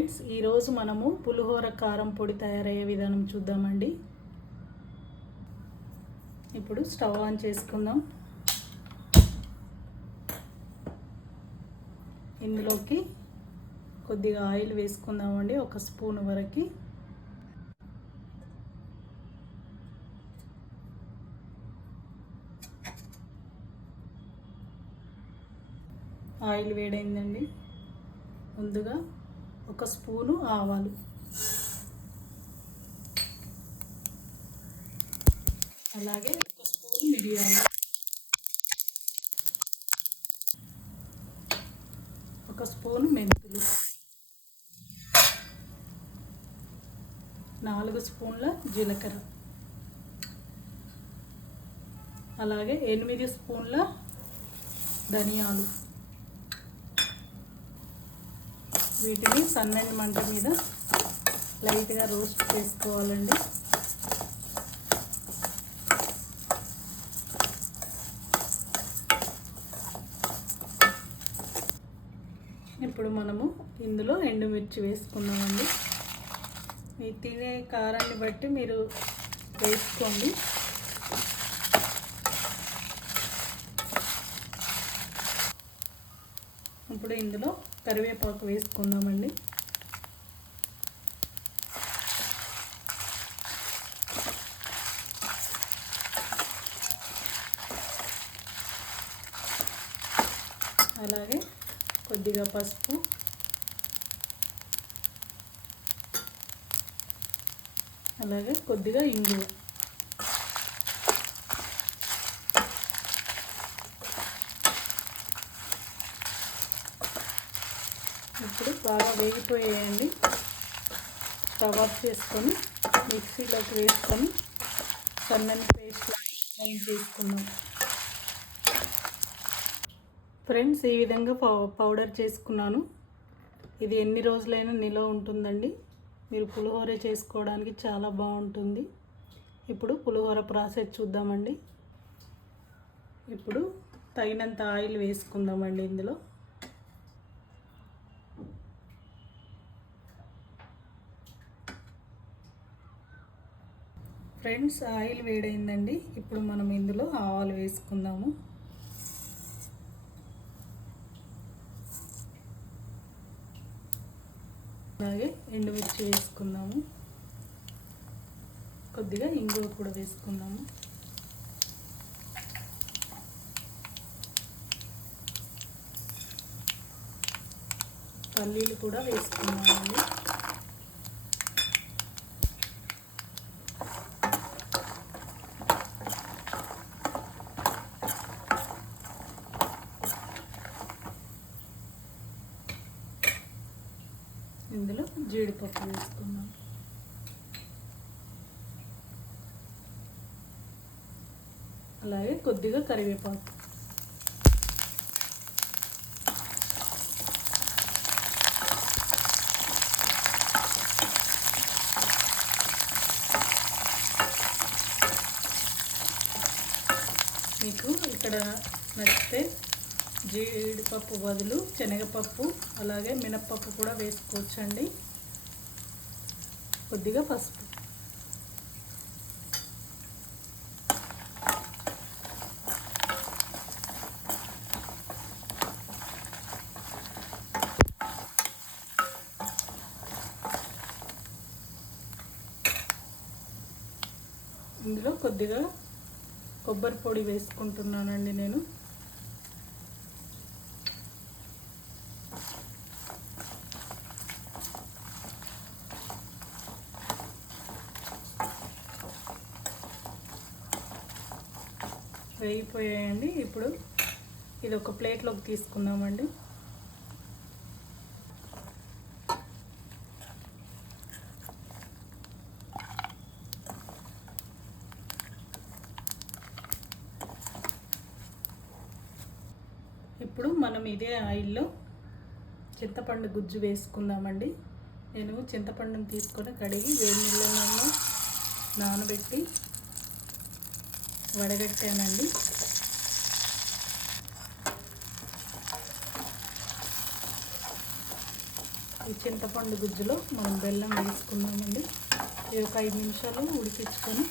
Friends, ఈరోజు మనము పులిహోర కారం పొడి తయారయ్యే విధానం చూద్దామండి. ఇప్పుడు స్టవ్ ఆన్ చేసుకుందాం. ఇందులోకి కొద్దిగా ఆయిల్ వేసుకుందామండి, 1 స్పూన్ వరకు. ఆయిల్ వేడైందండి. ముందుగా 1 స్పూను ఆవాలు, అలాగే 1 స్పూను మిరియాలు, 1 స్పూను మెంతులు, 4 స్పూన్ల జీలకర్ర, అలాగే 8 స్పూన్ల ధనియాలు. వీటిని సన్నని మంట మీద లైట్గా రోస్ట్ చేసుకోవాలండి. ఇప్పుడు మనము ఇందులో ఎండుమిర్చి వేసుకున్నామండి. మీ తినే కారాన్ని బట్టి మీరు వేసుకోండి. ఇప్పుడు ఇందులో కరివేపాకు వేసుకుందామండి. అలాగే కొద్దిగా పసుపు, అలాగే కొద్దిగా ఇంగువ. ఇప్పుడు బాగా వేగిపోయాయండి. స్టవ్ ఆఫ్ చేసుకొని మిక్సీలోకి వేసుకొని సన్నని పేస్ట్ గ్రైండ్ చేసుకున్నాం. ఫ్రెండ్స్, ఈ విధంగా పౌడర్ చేసుకున్నాను. ఇది ఎన్ని రోజులైనా నిల్వ ఉంటుందండి. మీరు పులిహోర చేసుకోవడానికి చాలా బాగుంటుంది. ఇప్పుడు పులిహోర ప్రాసెస్ చూద్దామండి. ఇప్పుడు తగినంత ఆయిల్ వేసుకుందామండి. ఇందులో ఫ్రెండ్స్, ఆయిల్ వేడైందండి. ఇప్పుడు మనం ఇందులో ఆవాలు వేసుకుందాము. అలాగే ఎండుమిర్చి వేసుకుందాము. కొద్దిగా ఇంగువ కూడా వేసుకుందాము. పల్లీలు కూడా వేసుకుందామండి. ఇందులో జీడిపప్పు వేసుకుందాం. అలాగే కొద్దిగా కరివేపాకు. మీకు ఇక్కడ నచ్చితే జీడిపప్పు బదులు శనగపప్పు అలాగే మినప్పప్పు కూడా వేసుకోవచ్చండి. కొద్దిగా పసుపు. ఇందులో కొద్దిగా కొబ్బరి పొడి వేసుకుంటున్నానండి నేను. వేగిపోయాయండి. ఇప్పుడు ఇది ఒక ప్లేట్లోకి తీసుకుందామండి. ఇప్పుడు మనం ఇదే ఆయిల్లో చింతపండు గుజ్జు వేసుకుందామండి. నేను చింతపండుని తీసుకొని కడిగి వేడి నీళ్ళలో నానబెట్టి వడగట్టానండి. ఈ చింతపండు గుజ్జులో మనం బెల్లం వేసుకున్నామండి. ఇది ఒక 5 నిమిషాలు ఉడికించుకొని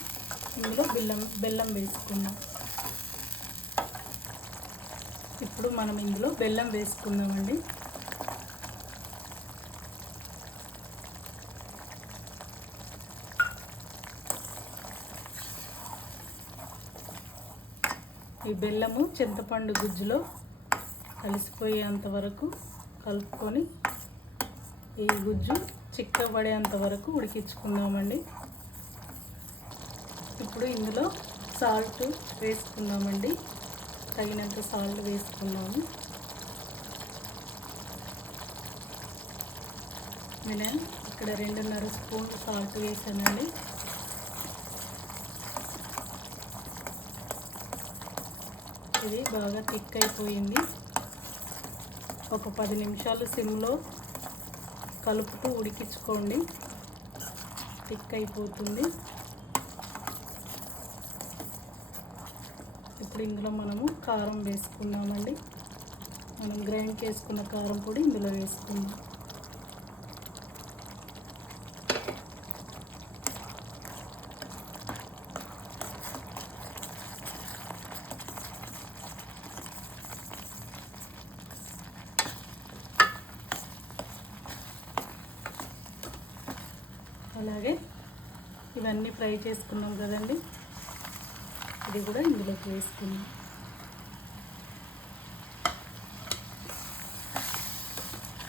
ఇందులో బెల్లం వేసుకున్నాం. ఇప్పుడు మనం ఇందులో బెల్లం వేసుకుందామండి. ఈ బెల్లము చింతపండు గుజ్జులో కలిసిపోయేంత వరకు కలుపుకొని ఈ గుజ్జు చిక్కబడేంత వరకు ఉడికించుకుందామండి. ఇప్పుడు ఇందులో సాల్ట్ వేసుకుందామండి. తగినంత సాల్ట్ వేసుకున్నాము. నేను ఇక్కడ 2.5 స్పూన్లు సాల్ట్ వేసానండి. ఇది బాగా థిక్ అయిపోయింది. ఒక 10 నిమిషాలు సిమ్లో కలుపుతూ ఉడికించుకోండి, థిక్ అయిపోతుంది. ఇప్పుడు ఇందులో మనము కారం వేసుకుందామండి. మనం గ్రైండ్ చేసుకున్న కారం పొడి ఇందులో వేసుకుందాం. అలాగే ఇవన్నీ ఫ్రై చేసుకున్నాం కదండి, ఇది కూడా ఇందులోకి వేసుకున్నాం.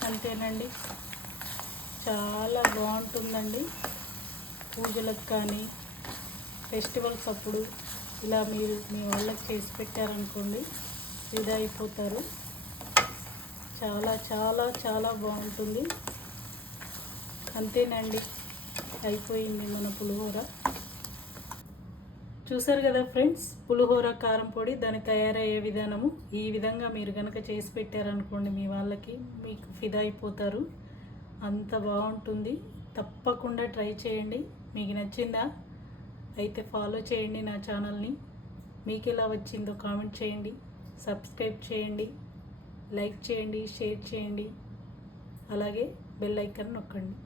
అంతేనండి, చాలా బాగుంటుందండి. పూజలకు కానీ ఫెస్టివల్స్ అప్పుడు ఇలా మీరు మీ వాళ్ళకి చేసి పెట్టారనుకోండి, ఫిదా అయిపోతారు. చాలా చాలా చాలా బాగుంటుంది. అంతేనండి, అయిపోయింది మన పులిహోర. చూసారు కదా ఫ్రెండ్స్, పులిహోర కారం పొడి దాని తయారయ్యే విధానము. ఈ విధంగా మీరు కనుక చేసి పెట్టారనుకోండి, మీ వాళ్ళకి మీకు ఫిదా అయిపోతారు. అంత బాగుంటుంది. తప్పకుండా ట్రై చేయండి. మీకు నచ్చిందా? అయితే ఫాలో చేయండి నా ఛానల్ని. మీకు ఎలా వచ్చిందో కామెంట్ చేయండి, సబ్స్క్రైబ్ చేయండి, లైక్ చేయండి, షేర్ చేయండి, అలాగే బెల్ ఐకాన్ నొక్కండి.